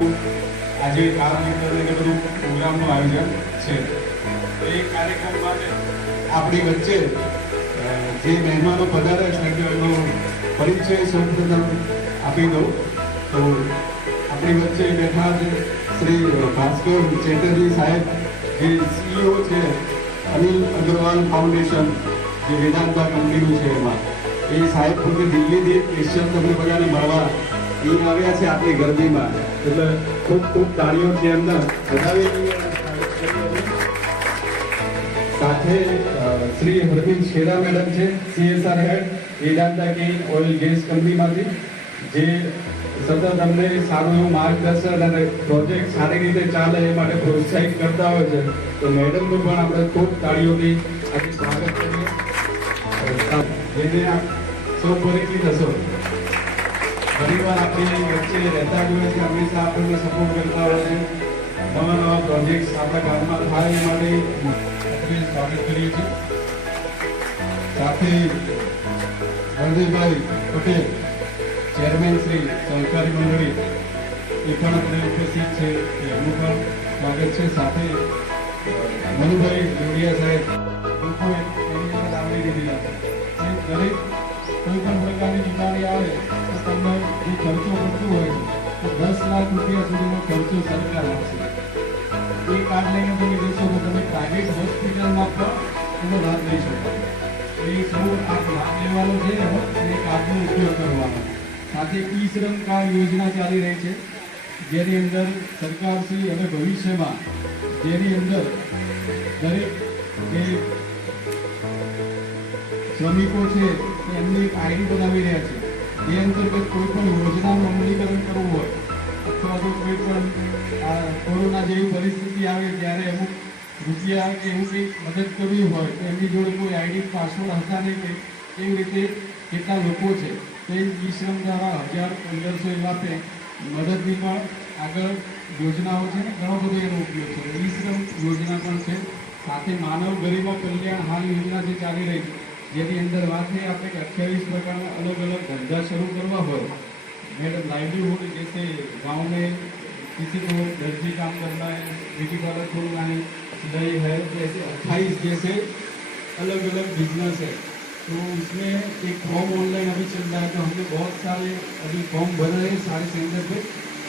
આજે કારકિર્દી બધું પ્રોગ્રામનું આયોજન છે. એ કાર્યક્રમ માટે આપણી વચ્ચે જે મહેમાનો પધાર્યા છે એમનો પરિચય સૌપ્રથમ આપી દઉં તો આપણી વચ્ચે બેઠા છે શ્રી ભાસ્કર ચેટર્જી સાહેબ, જે CEO છે અનિલ અગ્રવાલ ફાઉન્ડેશન, જે વેદાંતા કંપનીનું છે. એમાં એ સાહેબ પોતે દિલ્હીથી સ્પેશિયલ તમને બધાને મળવા અહીં આવ્યા છે આપણી ગરબીમાં, એટલે ખૂબ ખૂબ તાળીઓથી એમને વધાવી. સાથે શ્રી હરબીન શેરા મેડમ છે, CSR હેડ વેદાંતા કે ઓઇલ ગેસ કંપનીમાંથી, જે સતત અમને સારું એવું માર્ગદર્શન અને પ્રોજેક્ટ સારી રીતે ચાલે એ માટે પ્રોત્સાહિત કરતા હોય છે. તો મેડમનું પણ આપણે ખૂબ તાળીઓથી આજે સ્વાગત કરીએ. જેને સૌ પરિચિત હશો, ઘણીવાર આપણી વચ્ચે રહેતા જ હોય છે, હંમેશા આપણને સપોર્ટ કરતા હોય છે. નવા નવા પ્રોજેક્ટ્સ આપણા ગામમાં થાય એ માટે સ્વાગત કરીએ છીએ. સાથે હરદેવભાઈ પટેલ, ચેરમેન શ્રી સહકારી મંડળી, એ પણ આપણે ઉપસ્થિત છે, એમનું પણ સ્વાગત છે. સાથે મનુભાઈ જોડિયા સાહેબ, લાવણી દીધી દરેક કોઈ પણ પ્રકારની બીમારી આવે તો તમને જે ખર્ચો પડતો હોય તો 10 લાખ રૂપિયા સુધીનો ખર્ચો સરકાર આપશે. એ કાર્ડ લઈને તમે જશો તો તમે પ્રાઇવેટ હોસ્પિટલમાં પણ એનો લાભ લઈ શકો. એ સૌ આ લાભ લેવાનો છે અને કાર્ડનો ઉપયોગ કરવાનો. સાથે ઈ-શ્રમ કાર્ડ યોજના ચાલી રહી છે, જેની અંદર સરકારશ્રી અને ભવિષ્યમાં જેની અંદર દરેક જે શ્રમિકો છે એમની એક આઈડી બનાવી રહ્યા છે. એ અંતર્ગત કોઈ પણ યોજનાનું અમલીકરણ કરવું હોય અથવા તો કોઈ પણ કોરોના જેવી પરિસ્થિતિ આવે ત્યારે અમુક રૂપિયા કે એવું કંઈક મદદ કરવી હોય તો એમની જોડે કોઈ આઈડી પાસવર્ડ હતા નહીં, કે એવી રીતે કેટલા લોકો છે તો એ ઈ-શ્રમ દ્વારા 1000-1500 એવા મદદની પણ આગળ યોજનાઓ છે ને ઘણો બધો એનો ઉપયોગ છે. ઈ-શ્રમ યોજના પણ છે. સાથે માનવ ગરીબ કલ્યાણ હાલ યોજના જે ચાલી રહી છે, જેની અંદર વાત है આપણે 28 प्रकार अलग अलग धंधा शुरू करवा हो. मैडम लाइवलीहुड जैसे गांव में किसी को दर्जी काम करना है, ब्यूटी पार्लर खोलना है, सिलाई है, जैसे 28 जैसे अलग अलग बिजनेस है. तो उसमें एक फॉर्म ऑनलाइन अभी चल रहा है, तो हमने बहुत सारे अभी फॉर्म भर रहे हैं सारे सेंटर पे,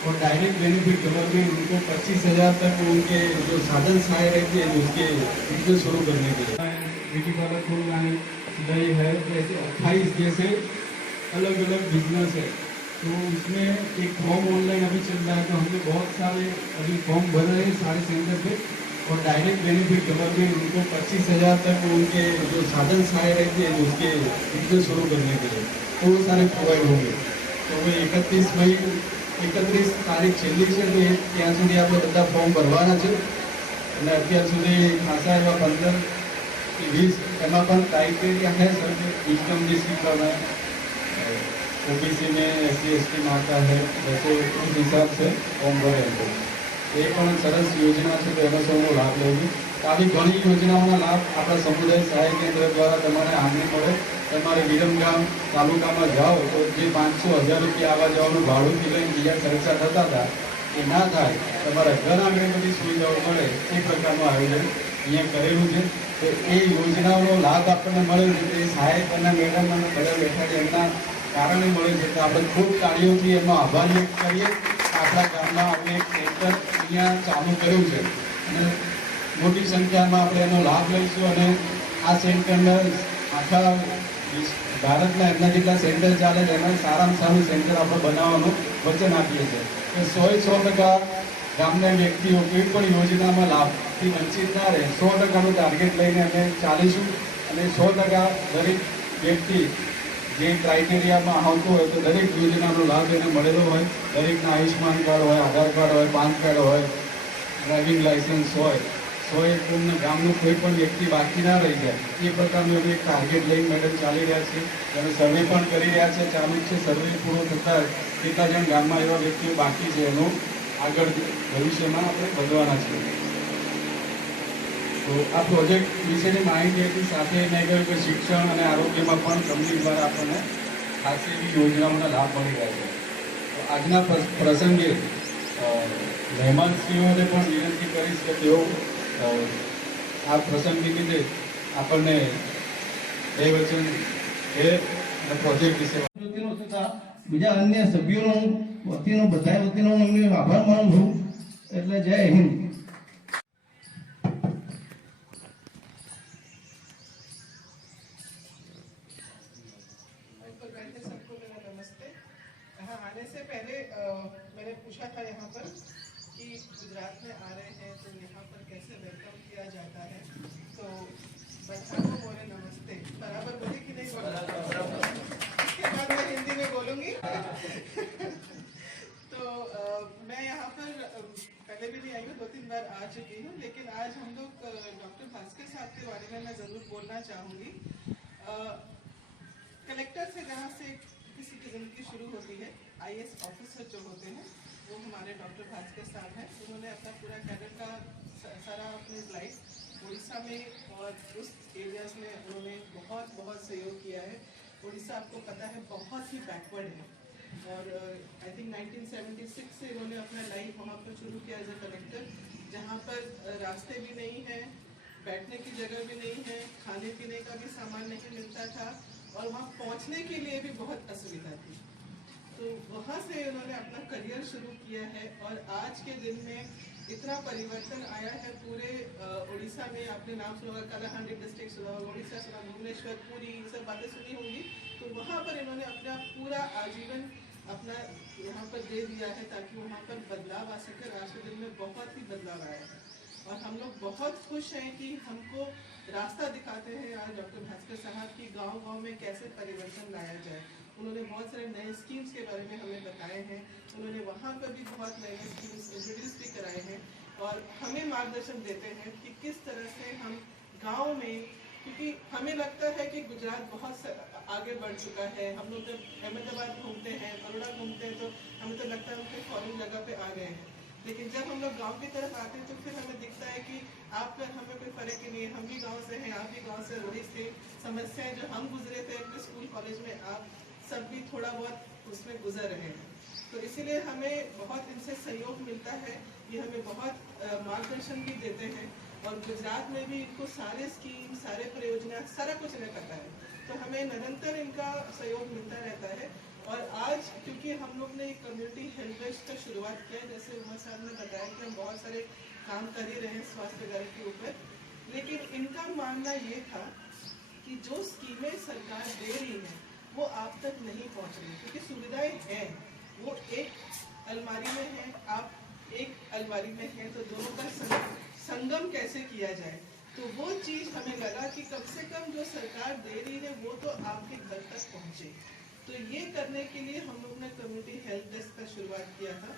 और डायरेक्ट बेनिफिट गवर्नमेंट उनको 25,000 तक उनके जो साधन सहाय रहते हैं उसके बिजनेस शुरू करने के लिए. ब्यूटी पार्लर खोलना है, सिलाई है, जैसे 28 जैसे अलग अलग बिजनेस है. तो उसमें एक फॉर्म ऑनलाइन अभी चल रहा है, तो हमने बहुत सारे अभी फॉर्म भर रहे हैं सारे सेंटर पे, और डायरेक्ट बेनिफिट गवर्नमेंट उनको 25,000 तक उनके जो साधन सहाय रहते हैं उसके बिजनेस शुरू करने के लिए तो वो सारे प्रोवाइड होंगे. तो वो 31 તારીખ છેલ્લી છે, તો ત્યાં સુધી આપણે બધા ફોર્મ ભરવાના છે. અને અત્યાર સુધી ખાસા એવા 15 कि 20 એમાં પણ क्राइटेरिया है सर. इनकम जिसकी कम है, ओबीसी में SC/ST में आता है, वैसे उस हिसाब से फॉर्म भरे तो ये પણ સરસ યોજના છે, તો એનો સૌનો લાભ લેવો. આવી ઘણી યોજનાઓના લાભ આપણા સમુદાય સહાય કેન્દ્ર દ્વારા તમારે આંગણે મળે. તમારે વિરમગામ તાલુકામાં જાઓ તો જે 500-1000 રૂપિયા આવવા જવાનું ભાડુંથી લઈને બીજા ખર્ચા થતા હતા એ ના થાય, તમારા ઘર આંગણે બધી સુવિધાઓ મળે એ પ્રકારનું આયોજન અહીંયા કરેલું છે. તો એ યોજનાઓનો લાભ આપણને મળ્યો છે, એ સહાયક અને મેડમ અને બધા બેઠા છે એમના કારણે મળે છે. તો આપણે ખૂબ તાળીઓથી એમનો આભાર વ્યક્ત કરીએ. આપણા ગામમાં આપણે એક સેન્ટર અહીંયા ચાલુ કર્યું છે અને મોટી સંખ્યામાં આપણે એનો લાભ લઈશું. અને આ સેન્ટરને આખા ભારતના એમના જેટલા સેન્ટર ચાલે છે એમાં સારામાં સારું સેન્ટર આપણે બનાવવાનું વચન આપીએ છીએ. કે 100% ગામના વ્યક્તિઓ કોઈ પણ યોજનામાં લાભથી વંચિત ના રહે, 100%નું ટાર્ગેટ લઈને અમે ચાલીશું. અને 100% દરેક વ્યક્તિ જે ક્રાઇટેરિયામાં આવતો હોય તો દરેક યોજનાનો લાભ એને મળેલો હોય. દરેકના આયુષ્માન કાર્ડ હોય, આધાર કાર્ડ હોય, પાન કાર્ડ હોય, ડ્રાઇવિંગ લાઇસન્સ હોય, 100 ગામનું કોઈ પણ વ્યક્તિ બાકી ના રહી જાય એ પ્રકારનું અમે એક ટાર્ગેટ લઈને મેડમ ચાલી રહ્યા છે. અને સર્વે પણ કરી રહ્યા છે, ચાલુ છે. સર્વે પૂરો થતાં કેટલા જણ ગામમાં એવા વ્યક્તિઓ બાકી છે એનું આગળ ભવિષ્યમાં આપણે વધવાના છીએ. તો આ પ્રોજેક્ટ વિશેની માહિતી હતી. સાથે મેં કહ્યું કે શિક્ષણ અને આરોગ્યમાં પણ કંપની દ્વારા આપણને ખાસ એવી યોજનાઓના લાભ મળી રહ્યા છે. તો આજના પ્રસંગે મહેમાનશ્રીઓને પણ વિનંતી કરીશ કે તેઓ આ પ્રસંગ નિમિત્તે આપણને એ વચન એ પ્રોજેક્ટ વિશે તથા બીજા અન્ય સભ્યોનો વતીનો બધા વતીનો હું એમને આભાર માનું છું. એટલે જય હિન્દ. सबको मेरा नमस्ते। यहाँ आने से पहले मैंने पूछा था यहाँ पर कि गुजरात में आ रहे हैं तो यहाँ पर कैसे वेलकम किया जाता है, तो बच्चा को बोले नमस्ते बराबर बोली कि नहीं बराबर। इसके बाद मैं हिंदी में बोलूँगी। तो मैं यहाँ पर पहले भी नहीं आई हूँ, 2-3 बार आ चुकी हूँ, लेकिन आज हम लोग डॉक्टर भास्कर साहब के बारे में मैं ज़रूर बोलना चाहूँगी। कलेक्टर से जहाँ से किसी की ज़िंदगी शुरू होती है, आईएएस ऑफिसर जो होते हैं वो हमारे डॉक्टर भास्कर साहब हैं। उन्होंने अपना पूरा कैरियर का सारा अपनी लाइफ उड़ीसा में और उस एरियाज में उन्होंने बहुत बहुत सहयोग किया है। उड़ीसा आपको पता है बहुत ही बैकवर्ड है और आई थिंक 1976 से इन्होंने अपना लाइफ वहाँ पर शुरू किया एज ए कलेक्टर, जहाँ पर रास्ते भी नहीं हैं, बैठने की जगह भी नहीं है, खाने पीने का भी सामान नहीं मिलता था और वहाँ पहुँचने के लिए भी बहुत असुविधा थी। तो वहाँ से उन्होंने अपना करियर शुरू किया है और आज के दिन में इतना परिवर्तन आया है पूरे उड़ीसा में। आपने नाम सुना होगा, कलाहांडी डिस्ट्रिक्ट सुना होगा, उड़ीसा सुना, भुवनेश्वर, पूरी ये सब बातें सुनी होंगी। तो वहाँ पर इन्होंने अपना पूरा आजीवन अपना यहाँ पर दे दिया है ताकि वहाँ पर बदलाव आ सके। आज के दिन में बहुत ही बदलाव आया है और हम लोग बहुत खुश हैं कि हमको रास्ता दिखाते हैं आज डॉक्टर भास्कर साहब की गांव-गांव में कैसे परिवर्तन लाया जाए। उन्होंने बहुत सारे नए स्कीम्स के बारे में हमें बताए हैं, उन्होंने वहाँ पर भी बहुत नए स्कीम्स इंट्रोड्यूस भी कराए हैं और हमें मार्गदर्शन देते हैं कि किस तरह से हम गाँव में, क्योंकि हमें लगता है कि गुजरात बहुत आगे बढ़ चुका है। हम लोग जब अहमदाबाद घूमते हैं, बड़ौदा घूमते हैं तो हमें तो लगता है हम कोई फॉरेन जगह पे आ गए हैं, लेकिन जब हम लोग गांव की तरफ आते हैं तो फिर हमें दिखता है कि आप हमें कोई फर्क ही नहीं है। हम भी गांव से हैं, आप भी गांव से, वही से समस्याएं जो हम गुजरे थे अपने स्कूल कॉलेज में, आप सब भी थोड़ा बहुत उसमें गुजर रहे हैं। तो इसीलिए हमें बहुत इनसे सहयोग मिलता है, ये हमें बहुत मार्गदर्शन भी देते हैं और गुजरात में भी इनको सारे स्कीम, सारे परियोजना, सारा कुछ इन्हें पता है। तो हमें निरंतर इनका सहयोग मिलता रहता है। और आज क्योंकि हम लोग ने एक कम्युनिटी हेल्थ डेस्क का शुरुआत किया है, जैसे उमर साहब ने बताया कि हम बहुत सारे काम कर ही रहे हैं स्वास्थ्य वगैरह के ऊपर, लेकिन इनका मानना ये था कि जो स्कीमें सरकार दे रही है वो आप तक नहीं पहुंच रही, क्योंकि सुविधाएं हैं, वो एक अलमारी में है, आप एक अलमारी में हैं, तो दोनों का संगम कैसे किया जाए। तो वो चीज़ हमें लगा कि कम से कम जो सरकार दे रही है वो तो आपके घर तक पहुँचे। तो ये करने के लिए हम लोग ने कम्युनिटी हेल्थ डेस्क का शुरुआत किया था।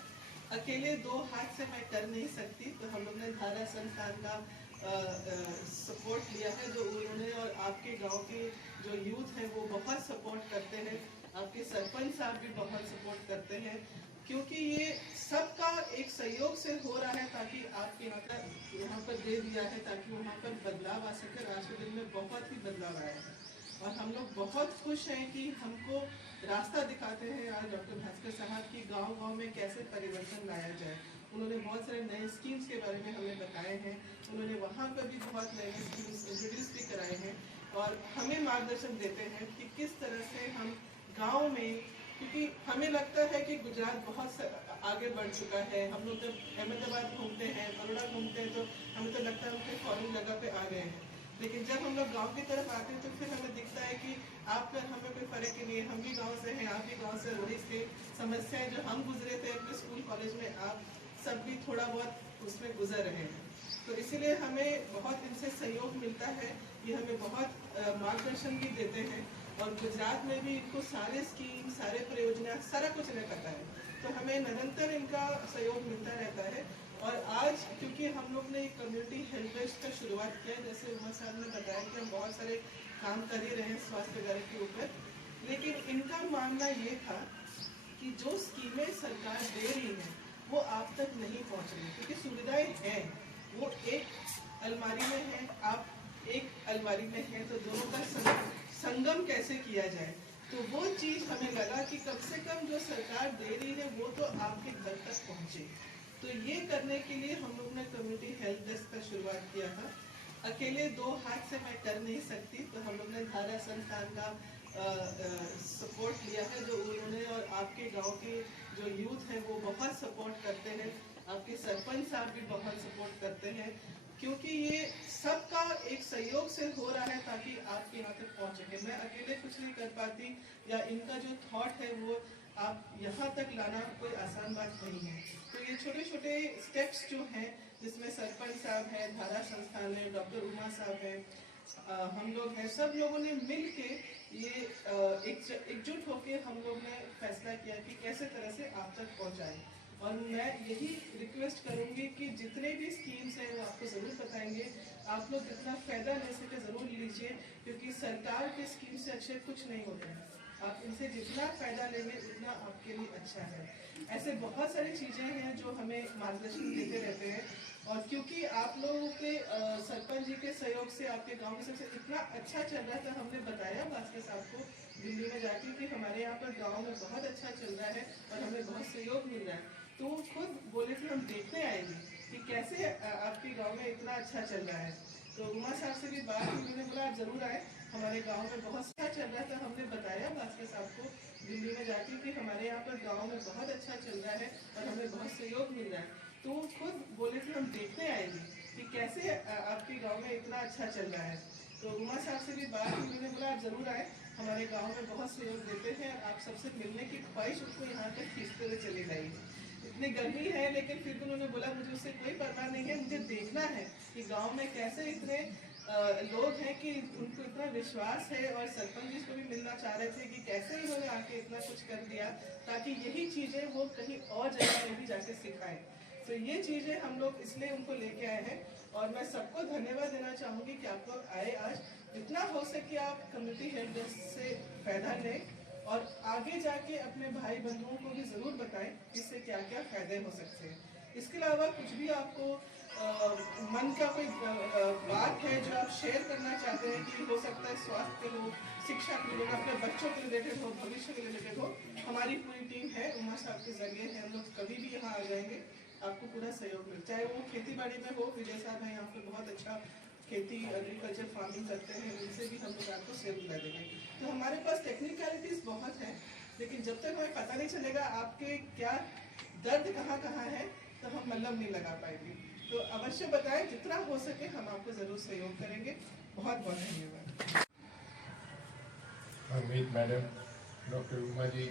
अकेले 2 हाथ से मैं कर नहीं सकती, तो हम लोग ने धारा संस्थान का सपोर्ट लिया है, जो उन्होंने और आपके गांव के जो यूथ हैं वो बहुत सपोर्ट करते हैं, आपके सरपंच साहब भी बहुत सपोर्ट करते हैं, क्योंकि ये सबका एक सहयोग से हो रहा है ताकि आपके यहाँ पर दे दिया है ताकि वहाँ पर बदलाव आ सके। आज के दिन में बहुत ही बदलाव आया है और हम लोग बहुत खुश हैं कि हमको रास्ता दिखाते हैं आज डॉक्टर भास्कर साहब की गांव-गांव में कैसे परिवर्तन लाया जाए। उन्होंने बहुत सारे नए स्कीम्स के बारे में हमें बताए हैं, उन्होंने वहाँ पर भी बहुत नए स्कीम्स इंट्रोड्यूस भी कराए हैं और हमें मार्गदर्शन देते हैं कि किस तरह से हम गाँव में, क्योंकि हमें लगता है कि गुजरात बहुत आगे बढ़ चुका है। हम लोग जब अहमदाबाद घूमते हैं, बड़ौदा घूमते हैं तो हमें तो लगता है हम कोई फॉरेन जगह पे आ गए हैं, लेकिन जब हम लोग गांव की तरफ आते हैं तो फिर हमें दिखता है कि आप हमें कोई फर्क ही नहीं है। हम भी गांव से हैं, आप भी गांव से, वही से समस्याएं जो हम गुजरे थे अपने स्कूल कॉलेज में, आप सब भी थोड़ा बहुत उसमें गुजर रहे हैं। तो इसीलिए हमें बहुत इनसे सहयोग मिलता है, ये हमें बहुत मार्गदर्शन भी देते हैं और गुजरात में भी इनको सारे स्कीम, सारे परियोजना, सारा कुछ इन्हें पता है। तो हमें निरंतर इनका सहयोग मिलता रहता है और आज क्योंकि हम लोग ने एक कम्युनिटी हेल्थ डेस्क का शुरुआत किया है, जैसे उमर साहब ने बताया कि हम बहुत सारे काम कर ही रहे हैं स्वास्थ्य वगैरह के ऊपर, लेकिन इनका मानना ये था कि जो स्कीमें सरकार दे रही है वो आप तक नहीं पहुंच रही, क्योंकि सुविधाएं हैं, वो एक अलमारी में है, आप एक अलमारी में हैं, तो दोनों का संगम कैसे किया जाए। तो वो चीज़ हमें लगा कि कम से कम जो सरकार दे रही है वो तो आपके घर तक पहुँचे। तो ये करने के लिए हम लोग ने कम्युनिटी हेल्प डेस्क का शुरुआत किया था। अकेले 2 हाथ से मैं कर नहीं सकती, तो हम लोग ने धारा संस्थान का सपोर्ट लिया है, जो उन्होंने और आपके गांव के जो यूथ हैं वो बहुत सपोर्ट करते हैं। आपके सरपंच साहब भी बहुत सपोर्ट करते हैं, क्योंकि ये सबका एक सहयोग से हो रहा है ताकि आपके यहाँ तक पहुँच सके। मैं अकेले कुछ नहीं कर पाती, या इनका जो थॉट है वो आप यहाँ तक लाना कोई आसान बात नहीं है। तो ये छोटे छोटे स्टेप्स जो हैं, जिसमें सरपंच साहब हैं, धारा संस्थान है, डॉक्टर उमा साहब हैं, हम लोग हैं, सब लोगों ने मिल के ये एकजुट होकर हम लोग ने फैसला किया कि कैसे तरह से आप तक पहुँचाएं। और मैं यही रिक्वेस्ट करूंगी कि जितने भी स्कीम्स हैं वो आपको ज़रूर बताएंगे, आप लोग जितना फ़ायदा ले सके ज़रूर लीजिए, क्योंकि सरकार के स्कीम से अच्छे कुछ नहीं होते हैं। आप इनसे जितना फ़ायदा लेंगे उतना आपके लिए अच्छा है। ऐसे बहुत सारी चीज़ें हैं जो हमें मार्गदर्शन देते रहते हैं, और क्योंकि आप लोगों के सरपंच जी के सहयोग से आपके गांव के सबसे इतना अच्छा चल रहा था, हमने बताया भास्कर साहब को दिल्ली में जाके कि हमारे यहाँ पर गांव में बहुत अच्छा चल रहा है और हमें बहुत सहयोग मिल रहा है। तो वो खुद बोले कि हम देखने आएंगे कि कैसे आपके गांव में इतना अच्छा चल रहा है। तो उमा साहब से भी बात हुई, मैंने बोला आप जरूर आए, हमारे गांव में बहुत अच्छा चल रहा था। हमने बताया भास्कर साहब को दिल्ली में जाके कि हमारे यहाँ पर गांव में बहुत अच्छा चल रहा है और हमें बहुत सहयोग मिल रहा है। तो वो खुद बोले कि हम देखने आएंगे कि कैसे आपके गाँव में इतना अच्छा चल रहा है। तो उमा साहब से भी बात हुई, मैंने बोला आप जरूर आए, हमारे गांव में बहुत सहयोग देते हैं, आप सबसे मिलने की ख्वाहिश उनको यहाँ तक खींचते हुए चले जाइए। इतनी गर्मी है लेकिन फिर भी उन्होंने बोला मुझे उससे कोई परवाह नहीं है, मुझे देखना है कि गांव में कैसे इतने लोग हैं कि उनको इतना विश्वास है, और सरपंच जी को भी मिलना चाह रहे थे कि कैसे इन्होंने आके इतना कुछ कर दिया, ताकि यही चीज़ें वो कहीं और जगह में भी जाके सिखाएं। तो ये चीज़ें हम लोग इसलिए उनको लेके आए हैं, और मैं सबको धन्यवाद देना चाहूँगी कि आप लोग आए आज। जितना हो सके आप कम्युनिटी हेल्प डेस्क से फ़ायदा लें, और आगे जाके अपने भाई बंधुओं को भी ज़रूर बताएं इससे क्या क्या फ़ायदे हो सकते हैं। इसके अलावा कुछ भी आपको मन का कोई बात है जो आप शेयर करना चाहते हैं, कि हो सकता है स्वास्थ्य हो, शिक्षा के रिलेटेड, अपने बच्चों के रिलेटेड हो, भविष्य के रिलेटेड हो, हमारी पूरी टीम है, उमा साहब के जरिए है, हम लोग कभी भी यहाँ आ जाएंगे, आपको पूरा सहयोग मिले। चाहे वो खेती बाड़ी में हो, विजय साहब हैं यहाँ पे बहुत अच्छा खेती एग्रीकल्चर फार्मिंग करते हैं, उनसे भी हम लोग आपको शेयर दिला देंगे। तो हमारे पास टेक्निकलिटीज बहुत हैं, लेकिन जब तक हमें पता नहीं चलेगा आपके क्या दर्द कहाँ कहाँ है, तो हम मतलब नहीं लगा पाएंगे। तो अवश्य बताएं, जितना हो सके हम आपको जरूर सहयोग करेंगे। बहुत बहुत धन्यवाद। Harmeet madam, doctor Uma ji,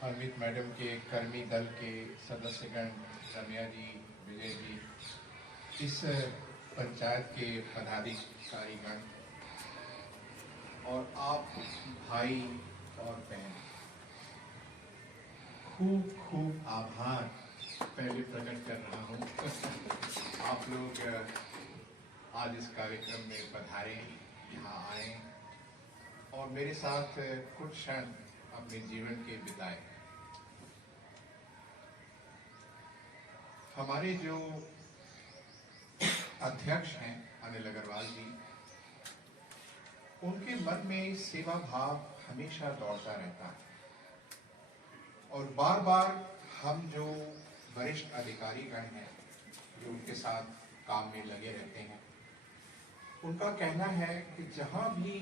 Harmeet madam के कर्मी दल के सदस्यगण, रम्या जी, विजय जी, इस पंचायत के पदाधिकारीगण, और आप भाई और बहन, खूब खूब आभार पहले प्रकट कर रहा हूँ। आप लोग आज इस कार्यक्रम में पधारे, यहाँ आए और मेरे साथ कुछ क्षण अपने जीवन के बिताए। हमारे जो अध्यक्ष हैं अनिल अग्रवाल जी, उनके मन में सेवा भाव हमेशा दौड़ता रहता है, और बार बार हम जो वरिष्ठ अधिकारीगण हैं जो उनके साथ काम में लगे रहते हैं, उनका कहना है कि जहां भी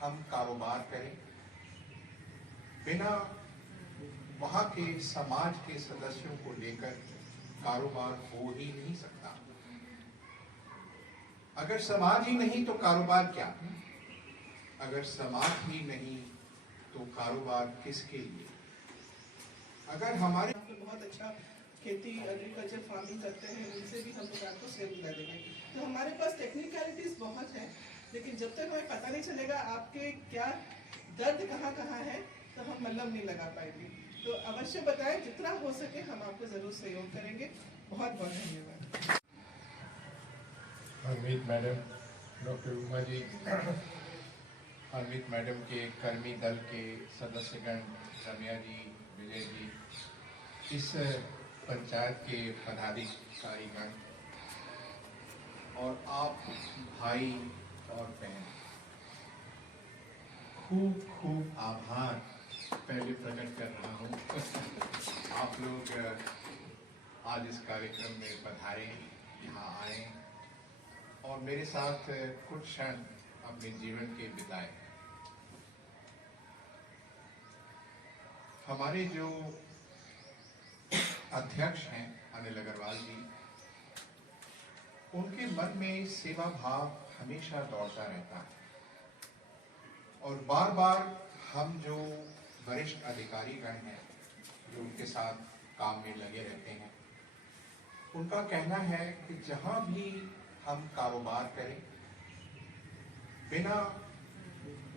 हम कारोबार करें, बिना वहां के समाज के सदस्यों को लेकर कारोबार हो ही नहीं सकता। अगर समाज ही नहीं तो कारोबार क्या? अगर समाज ही नहीं तो कारोबार किसके लिए? अगर हमारे बहुत अच्छा खेती एग्रीकल्चर फार्मिंग करते हैं, उनसे भी हम लोग आपको शेयर दिला देंगे। तो हमारे पास टेक्निकलिटीज बहुत हैं, लेकिन जब तक हमें पता नहीं चलेगा आपके क्या दर्द कहाँ कहाँ है, तो हम मतलब नहीं लगा पाएंगे। तो अवश्य बताएं, जितना हो सके हम आपको जरूर सहयोग करेंगे। बहुत बहुत धन्यवाद। Harmeet madam, doctor Uma ji, Harmeet madam के कर्मी दल के सदस्यगण, रम्या जी, विजय जी, इस पंचायत के पदाधिकारीगण, और आप भाई और बहन, खूब खूब आभार पहले प्रकट कर रहा हूँ। आप लोग आज इस कार्यक्रम में पधारे, यहाँ आए और मेरे साथ कुछ क्षण अपने जीवन के बिताए। हमारे जो अध्यक्ष हैं अनिल अग्रवाल जी, उनके मन में सेवा भाव हमेशा दौड़ता रहता है और बार बार हम जो वरिष्ठ अधिकारीगण हैं जो उनके साथ काम में लगे रहते हैं, उनका कहना है कि जहां भी हम कारोबार करें, बिना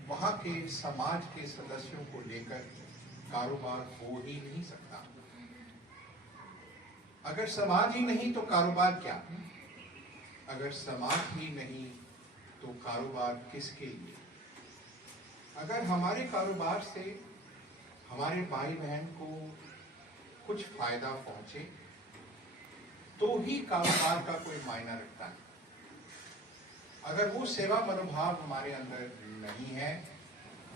वहां के समाज के सदस्यों को लेकर कारोबार हो ही नहीं सकता। अगर समाज ही नहीं तो कारोबार क्या? अगर समाज ही नहीं तो कारोबार किसके लिए? अगर हमारे कारोबार से हमारे भाई बहन को कुछ फायदा पहुंचे तो ही कारोबार का कोई मायना रखता है। अगर वो सेवा मनोभाव हमारे अंदर नहीं है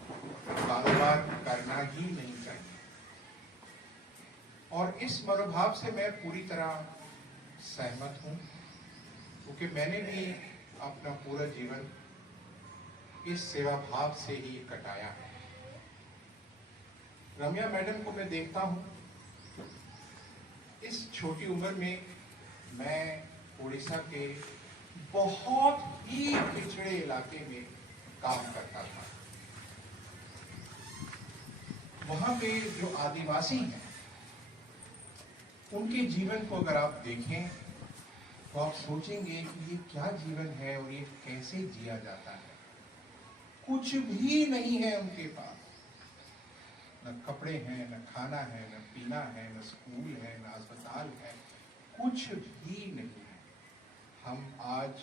तो कारोबार करना ही नहीं चाहिए। और इस मनोभाव से मैं पूरी तरह सहमत हूं, क्योंकि मैंने भी अपना पूरा जीवन इस सेवा भाव से ही कटाया है। रम्या मैडम को मैं देखता हूं, इस छोटी उम्र में मैं उड़ीसा के बहुत ही पिछड़े इलाके में काम करता था। वहां पे जो आदिवासी हैं, उनके जीवन को अगर आप देखें तो आप सोचेंगे कि ये क्या जीवन है और ये कैसे जिया जाता है। कुछ भी नहीं है उनके पास, न कपड़े हैं, न खाना है, न पीना है, न स्कूल है, न अस्पताल है, कुछ भी नहीं है। हम आज